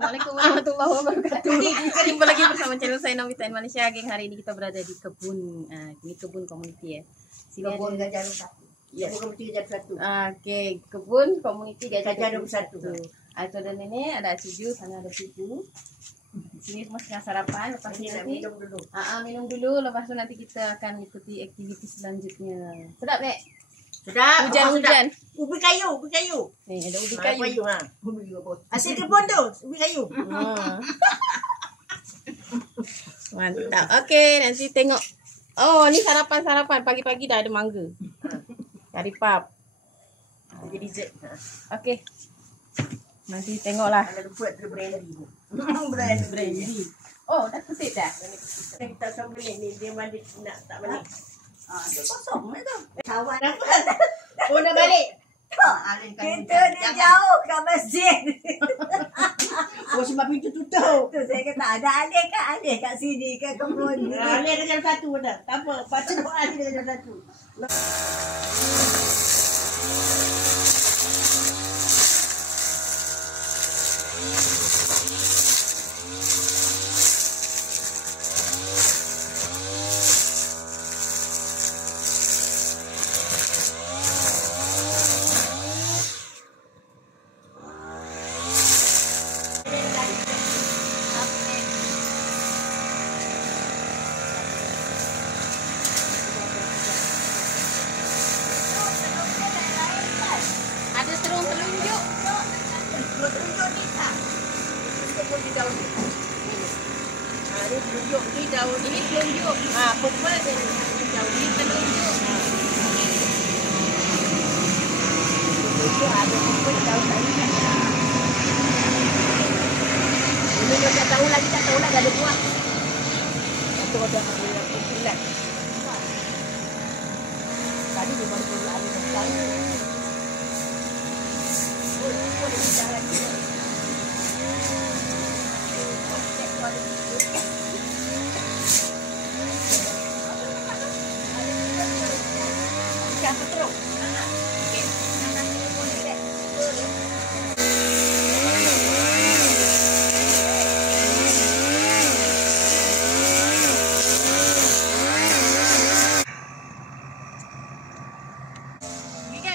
Assalamualaikum warahmatullahi wabarakatuh. Jumpa lagi bersama channel saya Novita in Malaysia. Geng, hari ini kita berada di kebun. Ini kebun komuniti ya. Sini kebun ada Gajah 21. Yes. Kebun komuniti Gajah 21. Okey, kebun komuniti Gajah Gajah 21. Itu ada nenek, ada cucu, sana ada cucu. Sini semua sedang sarapan. Lepas Ini nak nanti minum dulu. minum dulu. Lepas tu nanti kita akan ikuti aktiviti selanjutnya. Sedap, Nek? Sudah. Hujan-hujan. Ubi kayu, ubi kayu. Nih, ada ubi Kayu. kayu. Ha. Ubi kayu apa? Hasil kebun tu, ubi kayu. Mantap. Okey, nanti tengok. Oh, ni sarapan-sarapan. Pagi-pagi dah ada mangga. Kari pap. Jadi dessert. Okey. Nanti tengoklah. Ada buat tu brandy. Brandy. Oh, dah petik dah. Kita sambil ni dia mandi nak tak balik. Dia kosong tu. Kawan apa? Oh dah balik. Kita ni jauh ke masjid. Oh sebab pintu tutup. Tu saya kata ada adik kat sini kat kebun. Alih Gajah 21 dah. Tak apa, baca doa Alih Gajah 21. Ada terung telunjuk. Tunjuk ni tak? Tunjuk di daun ni. Ni tunjuk di daun ni. Ini telunjuk. Purple dia di daun ni. Telunjuk. Tunjuk ada purple di daun tadi. Ini dia tak tahu lagi dah ada buah. Itu ada purple. Tadi dia baru keluar ada sekali.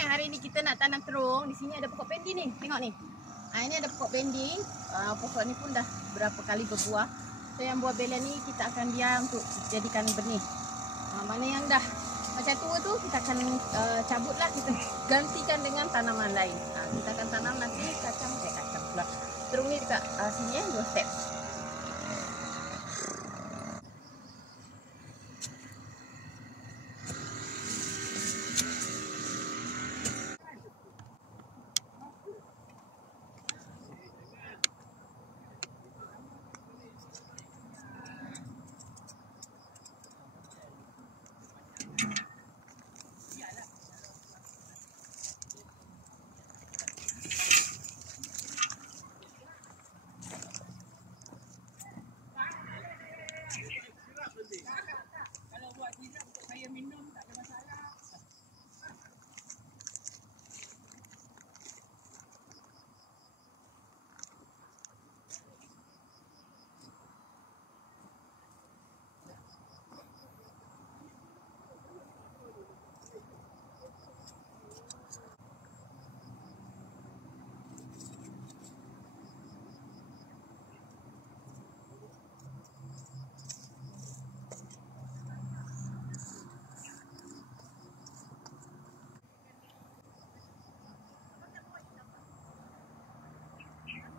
Hari ni kita nak tanam terung. Di sini ada pokok bendi ni. Tengok ni. Ini ada pokok bendi. Pokok ni pun dah berapa kali berbuah. So yang buah belen ni kita akan biar untuk jadikan benih. Mana yang dah macam tua tu kita akan cabutlah, kita gantikan dengan tanaman lain. Kita akan tanam nanti kacang pula. Terung ni dekat sini ya, 2 step.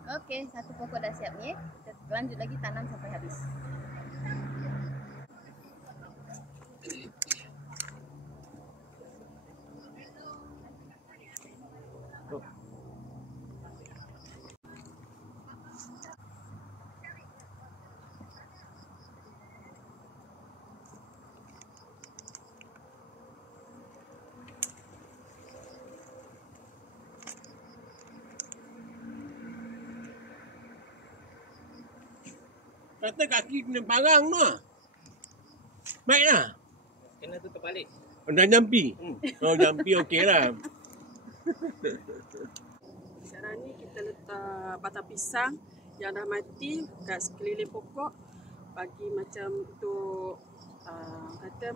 Okey, satu pokok dah siap ni. Kita lanjut lagi tanam sampai habis. Kata kaki kena parang tu lah. Baiklah. Kena tutup balik. Dah jampi. Oh, jampi okey lah. Sekarang ni kita letak batang pisang yang dah mati kat sekeliling pokok, bagi macam untuk kata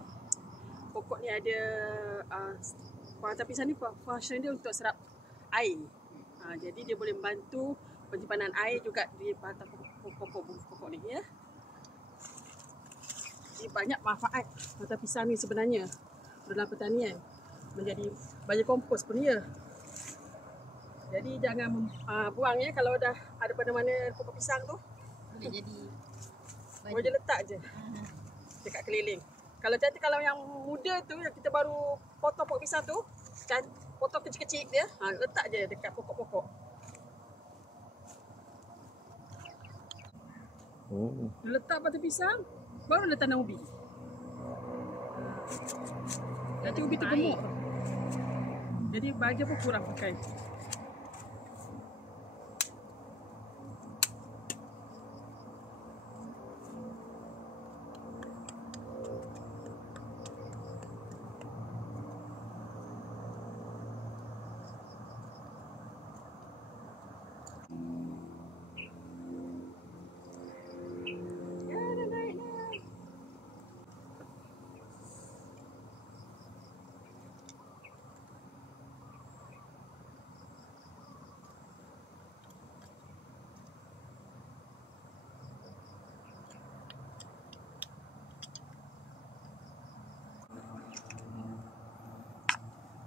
pokok ni ada batang pisang ni function dia untuk serap air. Jadi dia boleh membantu penyimpanan air juga di batang pokok ni ya. Jadi banyak manfaat batang pisang ni sebenarnya dalam pertanian, menjadi baja kompos pun ya. Jadi jangan buang ya, kalau dah ada pada mana pokok pisang tu Boleh jadi boleh je letak je dekat keliling. Kalau yang muda tu yang kita baru potong pokok pisang tu, potong kecil-kecil dia, letak je dekat pokok-pokok. Oh. Letak batang pisang, baru letak tanam ubi. Nanti ubi tu gemuk. Jadi baja pun kurang pakai.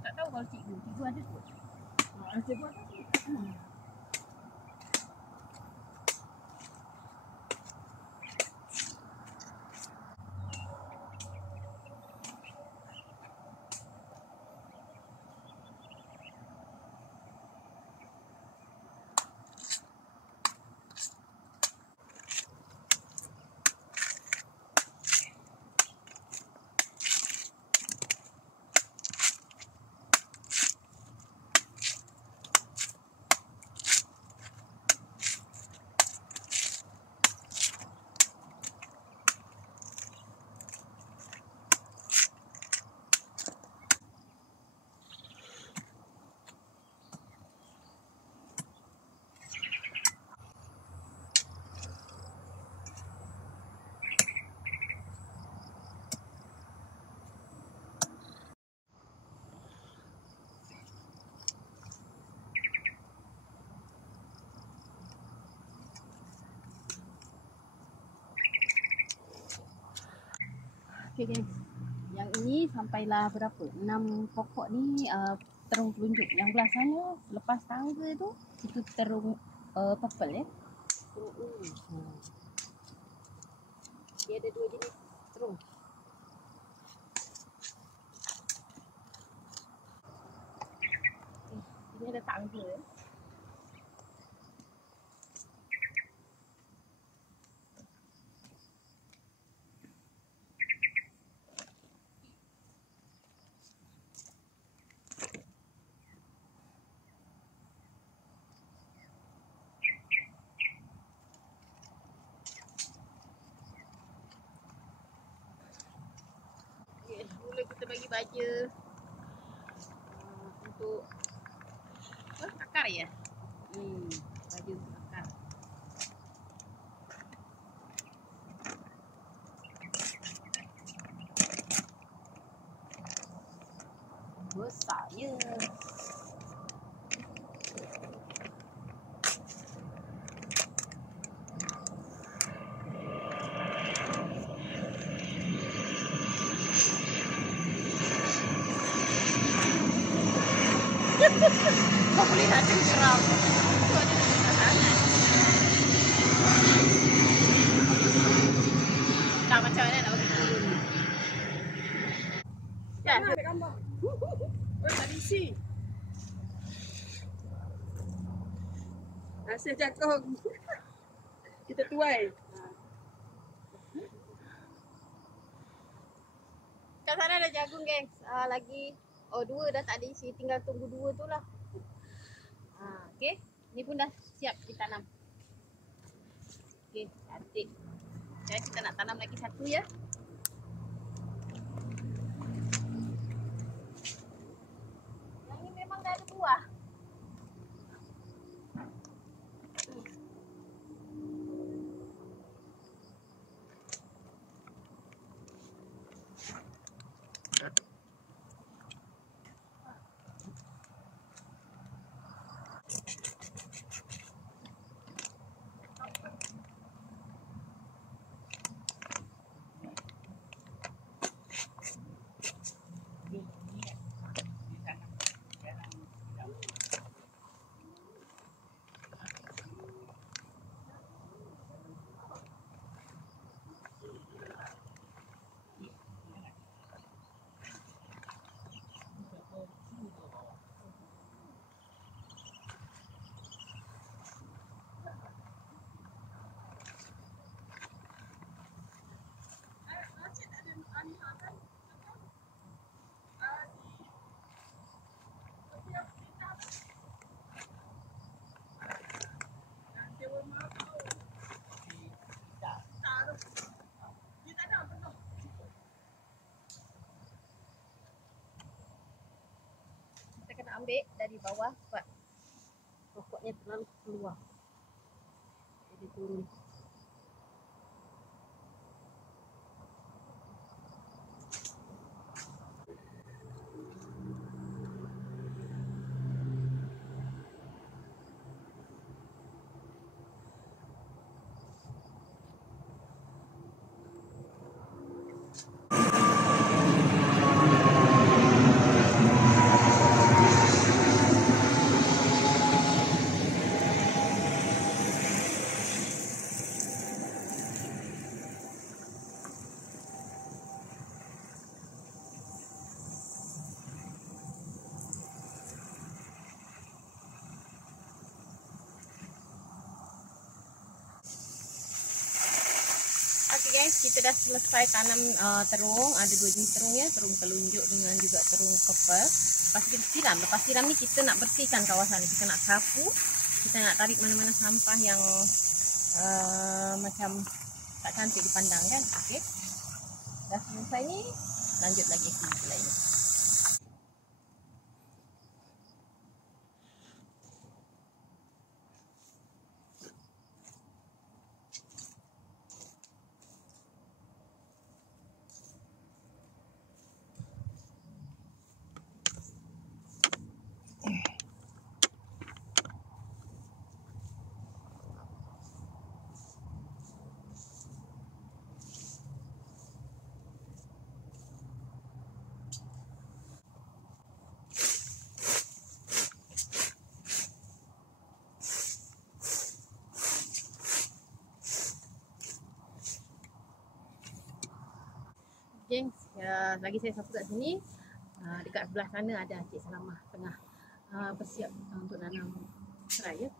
Tak tahu kalau cikgu ada tu. Cikgu ada tu. Okay guys, yang ini sampailah berapa? 6 pokok ni terung telunjuk. Yang belah sana lepas tangga tu itu terung purple ya. Terung ungu. Dia ada 2 jenis terung. Ini ada tangga ya. Mula kita bagi baja untuk akar ya. Baja untuk akar. Besarnya. Kau boleh nak cengkeram. Tu ada besar sangat. Tak macam mana nak bagi turun ni. Ya, Ambil gambar. Tak diisi. Hasil jagung. Kita tuai. kat sana ada jagung gengs. Lagi 2 dah tak ada isi, tinggal tunggu 2 tu lah. Okey, ni pun dah siap ditanam. Okey, cantik. Jadi kita nak tanam lagi 1 ya. Yang ni memang dah ada buah. ambil dari bawah sebab pokoknya terlalu keluar. Jadi turun. Okay guys, kita dah selesai tanam terung. Ada 2 jenis terung ya, terung telunjuk dengan juga terung purple. Lepas kita siram, lepas siram ni kita nak bersihkan kawasan ni. Kita nak sapu, kita nak tarik mana-mana sampah yang macam tak cantik dipandang kan. Okay, dah selesai ni, lanjut lagi aktiviti lain. Gengs, ya, lagi saya sapu kat sini. Dekat sebelah sana ada Cik Salamah tengah bersiap untuk nanam serai ya.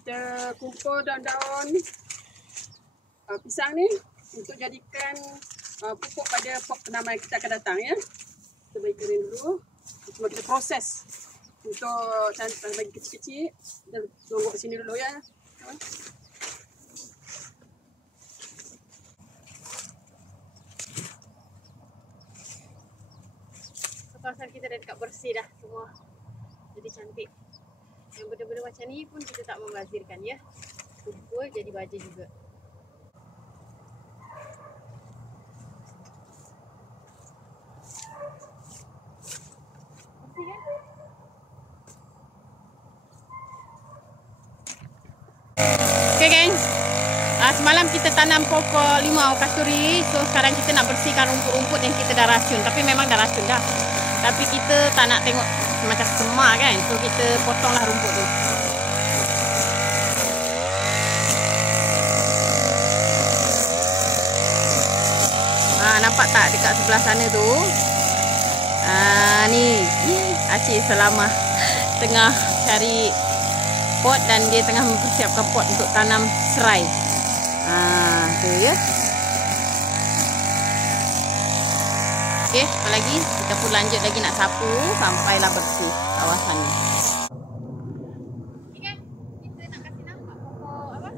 Kita kumpul daun-daun pisang ni untuk jadikan pupuk pada pot penanaman kita akan datang ya. Kita bagi kering dulu. Cuma kita proses untuk bagi kecil-kecil. Kita tunggu sini dulu ya. Kawasan kita dah dekat bersih dah semua. Jadi cantik. Yang benda-benda macam ni pun kita tak membazirkan ya. Kumpul jadi baja juga. Bersih kan? Okay geng. Semalam kita tanam pokok limau kasturi. So sekarang kita nak bersihkan rumput-rumput yang kita dah racun. Tapi memang dah racun dah. Tapi kita tak nak tengok macam semak kan. So kita potonglah rumput tu. Nampak tak dekat sebelah sana tu? Ni Cik Salamah tengah cari pot dan dia tengah mempersiapkan pot untuk tanam serai. Tu ya. Okey, apa lagi? Kita pun lanjut lagi nak sapu sampailah bersih kawasan ni. Okey kan? Kita nak kasih nampak pokok apa?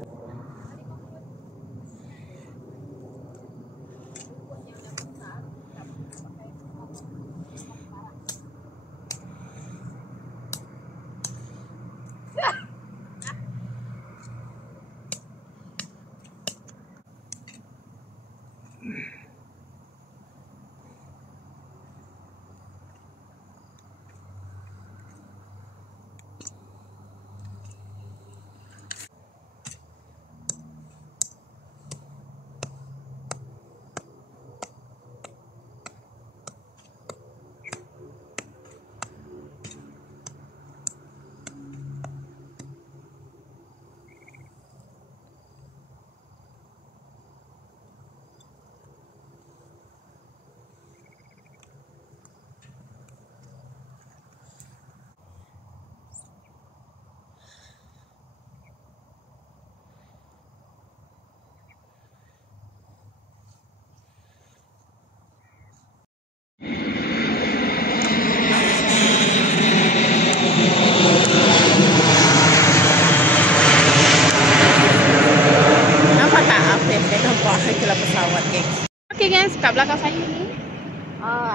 kat belakang saya ni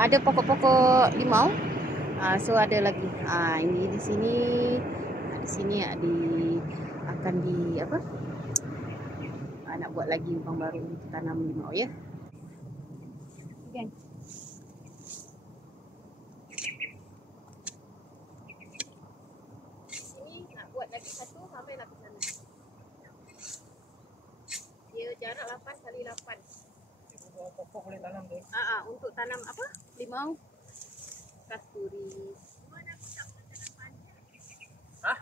ada pokok-pokok limau. So ada lagi. Ini di sini. Di sini akan di apa? Nak buat lagi lubang baru untuk tanam limau ya. Okay. Ini nak buat lagi satu, habis nak ke sana. Dia jarak 8 kali 8. Pokok boleh tanam tu. Untuk tanam apa? Limau kasturi. Hah?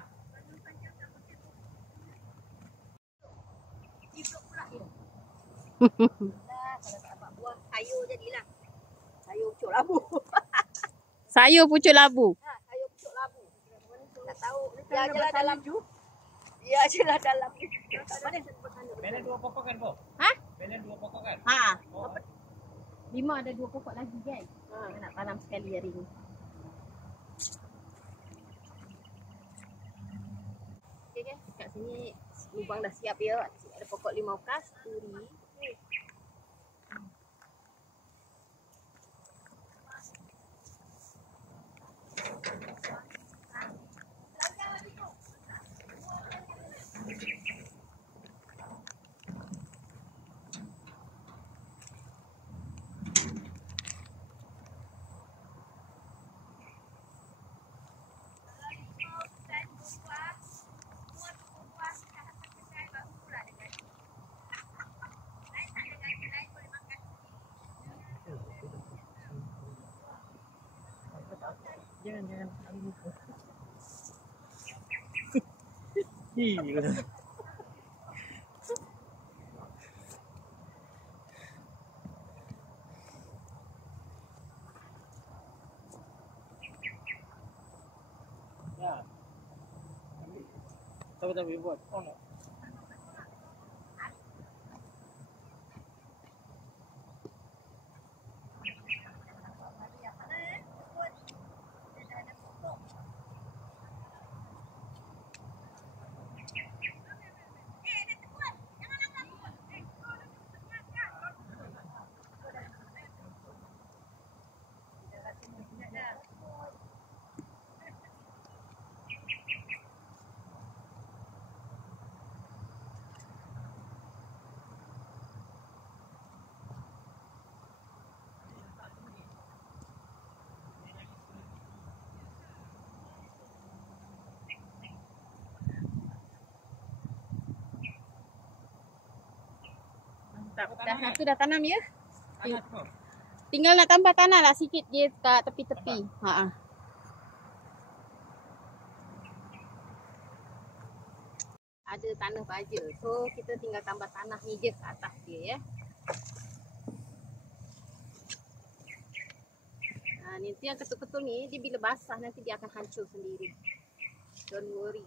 Kalau tak dapat buah, sayur jadilah. Sayur pucuk labu. Sayur pucuk labu. Sayur pucuk labu. Tak tahu. Dia ajalah dalam tu. Dia ajalah dalam tu. Mana? Belen 2 pokok kan, Bo? Ha? Belen 2 pokok kan? Oh. Lima ada 2 pokok lagi kan? Nak tanam sekali hari ni. Okay guys, kat sini lubang dah siap ya. Sini ada pokok limau kasturi. Jangan ambil buku. Gila. Ya. Tapi buat. Oh no. Mantap. Dah satu dah tanam ya. Tanah tu. Tinggal nak tambah tanah lah sikit dia kat tepi-tepi. Ada tanah baja. So kita tinggal tambah tanah ni je ke atas dia ya. Nanti yang ketul-ketul ni dia bila basah nanti dia akan hancur sendiri. Don't worry.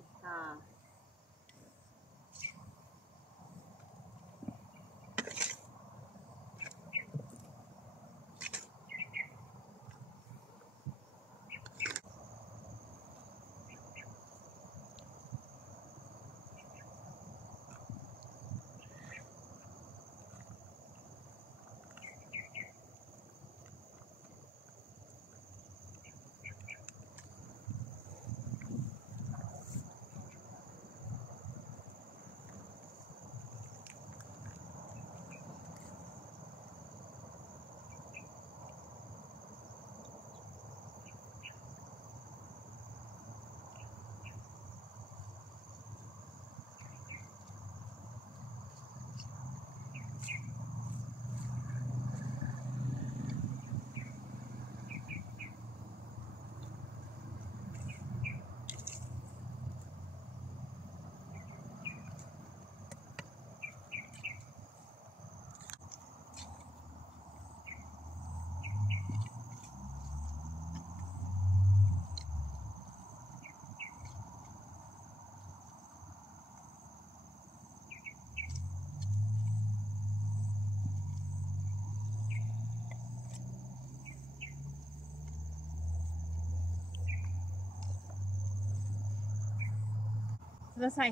Selesai.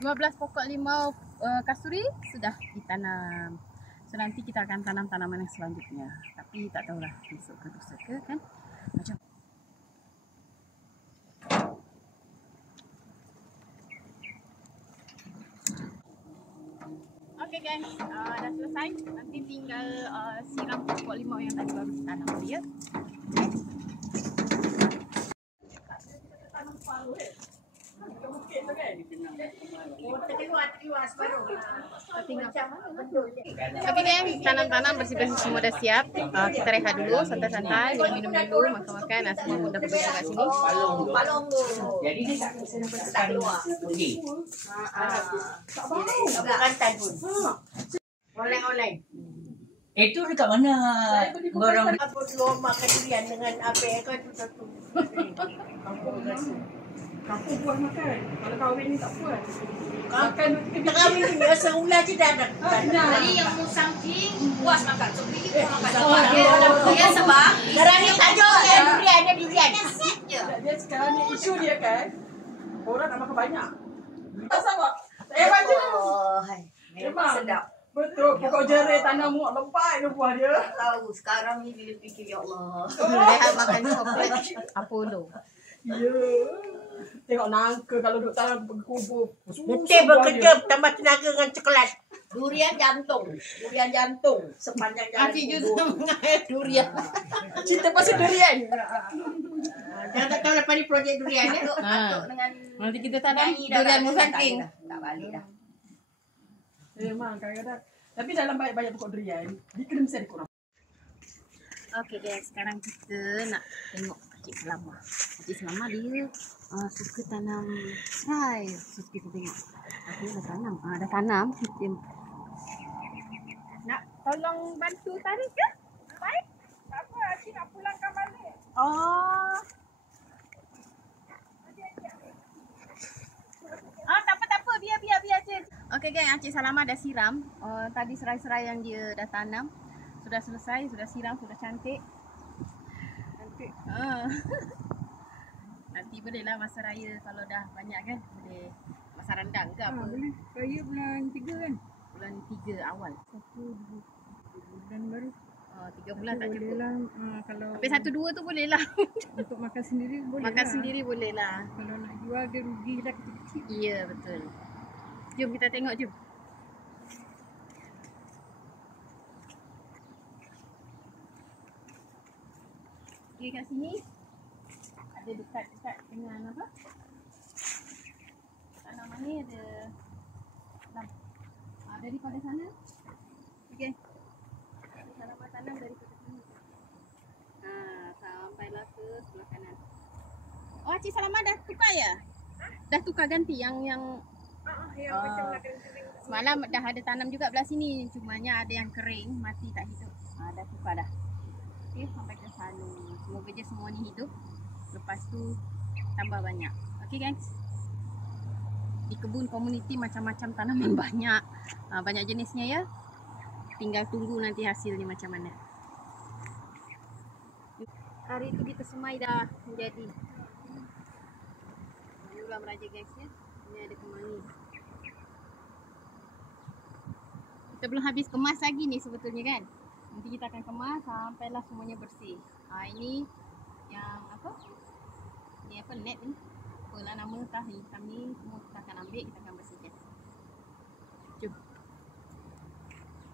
12 pokok limau kasturi sudah ditanam. So nanti kita akan tanam tanaman yang selanjutnya. Tapi tak tahulah besok ke lusa ke kan. Macam okay guys, dah selesai. Nanti tinggal siram pokok limau yang tadi baru ditanam tadi ya. Oke guys, tanam-tanam bersih-bersih semua dah siap. Kita rehat dulu, santai-santai, minum dulu, makan-makan. Semua pun dah berbeza kat sini. Palong tu. Jadi dia tak keluar. Pergi. Tak rantai pun. Oleh-oleh. Itu dekat mana? Orang Apa keluar makan durian dengan apa kau tu satu. Kampung rasa. Kampung puas makan. Kalau kahwin ni tak puas. Makan Kita kahwin ni rasa ular je dah ada. Jadi yang musang king puas makan. So pergi puas makan. Ya sebab sekarang ni tak jauh kan durian ada durian. dia sekarang ni isu dia kan. Orang nak makan banyak. Tak sama. Baca lah. Oh, hai. Memang Sedap. Betul. Pokok jerai tanam muak lebat tu buah dia. Tahu sekarang ni bila fikir ya Allah. Rehat makan tu Apollo. Ya. Tengok nangka kalau duduk tanam berkubur. Betul bekerja tambah tenaga dengan coklat. Durian jantung. Durian jantung sepanjang jalan. Aci justru mengair durian. Cinta pasal durian. Jangan tak tahu lepas ni projek durian ya. Ha. Atuk dengan Nanti kita tanam nyanyi dah durian tak- musang tak- king. Tak balik dah. Memang kadang-kadang. Tapi dalam banyak-banyak pokok durian, dia kena mesti ada kurang. Okay guys, sekarang kita nak tengok Cik Selama. Cik Selama dia suka tanam serai. So kita tengok. Aku dah tanam. Dah tanam. Kita nak tolong bantu tarik ke? Baik. Tak apa, Acik nak pulangkan balik. Oh. Tak apa. Biar je. Okay guys, Encik Salama dah siram. Tadi serai-serai yang dia dah tanam. Sudah selesai, sudah siram, sudah cantik. Cantik. Nanti bolehlah masa raya kalau dah banyak kan. Boleh masa rendang ke apa. Boleh. Saya bulan 3 kan? Bulan 3 awal. 1, 2 bulan baru. 3 bulan tak Boleh cukup. lah. Kalau Tapi 1-2 tu boleh lah. untuk makan sendiri boleh Makan lah. sendiri boleh lah. Kalau nak jual dia rugi lah kecil-kecil. Ya, betul. Jom kita tengok jom. Okay, kat sini ada dekat dengan apa? Tanaman ni ada daripada sana. Okay. Tanaman tanam daripada sini. Sampailah ke sebelah kanan. Oh, Cik Salama dah tukar ya? Dah tukar ganti yang semalam dah ada tanam juga belah sini. Cumanya ada yang kering, mati tak hidup. Dah tukar dah. Okay, sampai ke sana. Semoga je semua ni hidup. Lepas tu tambah banyak. Okay guys. Di kebun komuniti macam-macam tanaman banyak. Banyak jenisnya ya. Tinggal tunggu nanti hasilnya macam mana. Hari itu kita semai dah menjadi ulam raja guys ya. Ini ada kemangi. Kita belum habis kemas lagi ni sebetulnya kan. Nanti kita akan kemas sampailah semuanya bersih. Ini yang apa? Ni apa net ni? Apalah nama tah hitam ni semua kita akan ambil, kita akan bersihkan. Jom.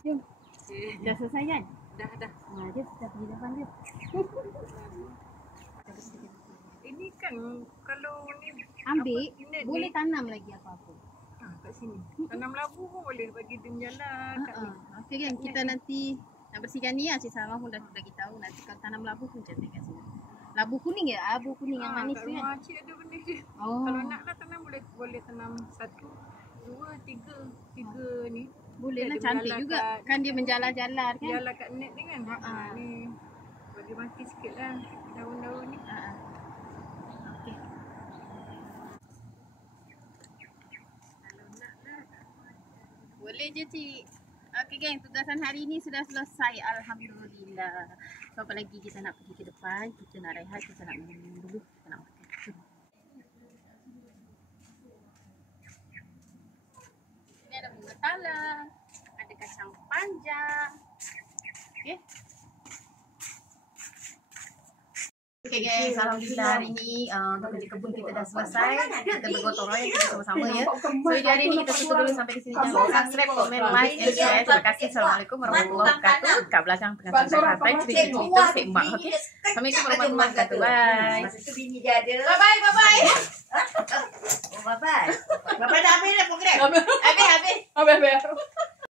Jom. Dah selesai kan? Dah. Dia kita pergi depan dia. Kita bersihkan. Ini kan kalau ni Ambil, apa, net boleh ni? tanam lagi apa-apa. Kat sini. Tanam labu pun boleh bagi dia menjalar kat ni. Okey kan, kita nanti nak bersihkan ni Cik Salma pun dah bagi tahu nanti kalau tanam labu pun cantik kat sini. Labu kuning ya? Labu kuning yang manis kat tu kan? rumah Acik ada benda dia. Oh. Kalau nak lah tanam boleh tanam 1, 2, 3 ni. Boleh lah, Dia cantik menjalar juga. kat- Kan dia menjalar-jalar kan? Jalan kat net ni kan. Ni bagi mati sikit lah daun-daun ni. Okey. Boleh je Cik. Okey geng, tugasan hari ni sudah selesai. Alhamdulillah. So, apa lagi kita nak pergi ke depan, kita nak rehat, kita nak minum dulu, kita nak makan. Jom. Ini ada bunga panjang. Okay. Okay guys, alhamdulillah hari ni untuk kerja kebun kita dah selesai. Kita bergotong royong kita sama-sama ya. So hari ni kita tutup dulu sampai di sini. Jangan lupa subscribe, komen, like, and share. Terima kasih. Assalamualaikum warahmatullahi wabarakatuh. Kat belakang tengah santai-santai cerita-cerita sembang. Okay. Assalamualaikum warahmatullahi wabarakatuh. Bye. Masa tu bini dia ada. Bye bye. Oh, bye-bye. Bye-bye dah habis dah program. Habis. Habis.